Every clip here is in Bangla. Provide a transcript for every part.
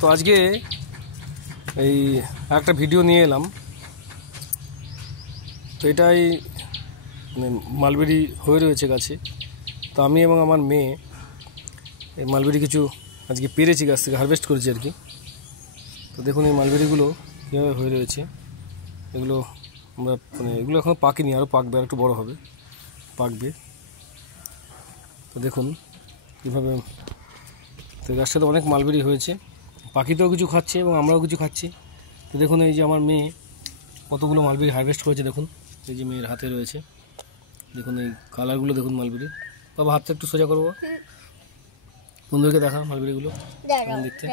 তো আজকে এই একটা ভিডিও নিয়ে এলাম। তো এটাই মালবেরি হয়ে রয়েছে গাছে। তো আমি এবং আমার মেয়ে এই মালবেরি কিছু আজকে পেরেছি, গাছ থেকে হারভেস্ট করেছি আর কি। তো দেখুন এই মালবেরিগুলো কীভাবে হয়ে রয়েছে। এগুলো আমরা এগুলো এখনও পাকেনি, আরও পাকবে, আর একটু বড়ো হবে, পাকবে। তো দেখুন কীভাবে, তো গাছটাতে অনেক মালবেরি হয়েছে, পাখিতেও কিছু খাচ্ছে এবং আমরাও কিছু খাচ্ছি। তো দেখুন এই যে আমার মেয়ে কতগুলো মালবেরি হারভেস্ট করেছে। দেখুন এই যে মেয়ের হাতে রয়েছে, দেখুন এই কালারগুলো দেখুন মালবেরি। বাবা হাতটা একটু সোজা করবো, বন্ধুদেরকে দেখা মালবেরিগুলো দেখতে।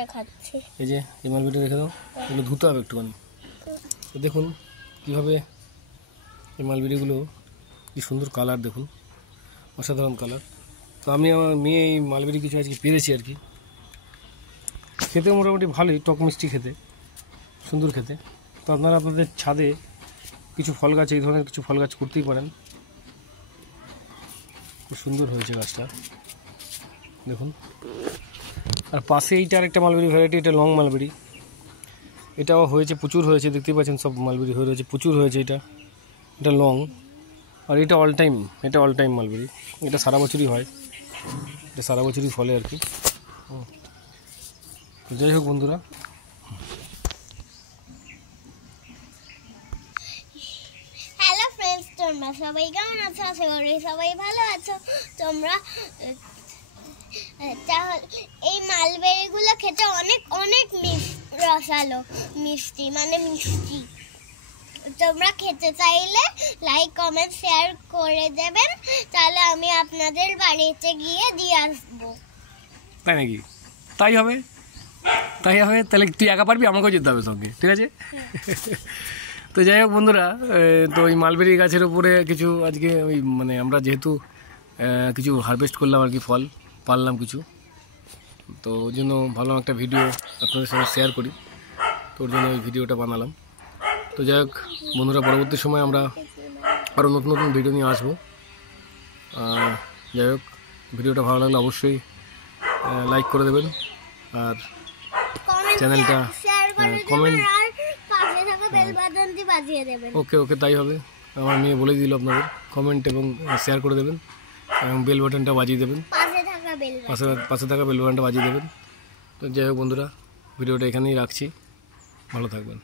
এই যে এই মালবেরিটা রেখে দাও, এগুলো ধুতে হবে একটুখানি। তো দেখুন কীভাবে এই মালবেরিগুলো, কি সুন্দর কালার, দেখুন অসাধারণ কালার। তো আমি আমার মেয়ে এই মালবেরি কিছু আজকে পেরেছি আর কি। খেতে মোটামুটি ভালোই, টক মিষ্টি খেতে, সুন্দর খেতে। তো আপনারা আপনাদের ছাদে কিছু ফল গাছ, এই ধরনের কিছু ফল গাছ করতেই পারেন। খুব সুন্দর হয়েছে গাছটা দেখুন। আর পাশে এইটা আরেকটা মালবেরি ভ্যারাইটি, এটা লং মালবেরি, এটাও হয়েছে, প্রচুর হয়েছে, দেখতেই পাচ্ছেন সব মালবেরি হয়ে রয়েছে, প্রচুর হয়েছে। এটা লং, আর এটা অল টাইম, এটা অল টাইম মালবেরি, এটা সারা বছরই হয়, এটা সারা বছরই ফলে আর কি। যাই হোক বন্ধুরা, হ্যালো ফ্রেন্ডস, তোমরা সবাই কেমন আছো? আশা করি সবাই ভালো আছো। তোমরা তাহলে এই মালবেরিগুলো খেতে অনেক অনেক রসালো, মিষ্টি, মানে মিষ্টি। তোমরা খেতে চাইলে লাইক কমেন্ট শেয়ার করে দেবেন, তাহলে আমি আপনাদের বাড়িতে গিয়ে দিয়ে আসবো। তাই নাকি? তাই হবে, তাই হবে। তাহলে তুই একা পারবি, আমাকেও যেতে হবে সঙ্গে, ঠিক আছে? তো যাই হোক বন্ধুরা, তো এই মালবেরি গাছের উপরে কিছু আজকে ওই আমরা যেহেতু কিছু হারভেস্ট করলাম আর কি, ফল পারলাম কিছু, তো ওই জন্য ভালো একটা ভিডিও আপনাদের সঙ্গে শেয়ার করি, তো ওর জন্য ওই ভিডিওটা বানালাম। তো যাই হোক বন্ধুরা, পরবর্তী সময় আমরা আরও নতুন নতুন ভিডিও নিয়ে আসবো। যাই হোক, ভিডিওটা ভালো লাগলে অবশ্যই লাইক করে দেবেন, আর চ্যানেলটা কমেন্ট, ওকে ওকে তাই হবে। আমার মেয়ে বলে দিল আপনাদের, কমেন্ট এবং শেয়ার করে দেবেন, এবং বেল বাটনটা বাজিয়ে দেবেন, পাশে থাকা বেল বাটনটা বাজিয়ে দেবেন। তো যাই হোক বন্ধুরা, ভিডিওটা এখানেই রাখছি, ভালো থাকবেন।